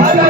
Bye-bye.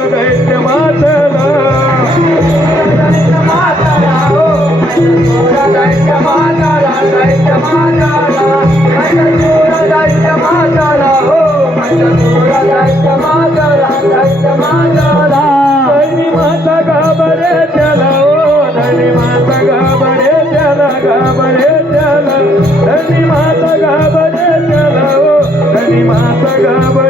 माता राष्टी माता राहू माय मारा लागले जल माता गाबरे जल धन्य धनी माता गाबर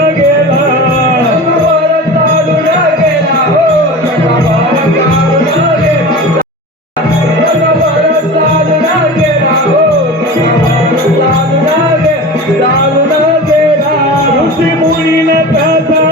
Marina Casa.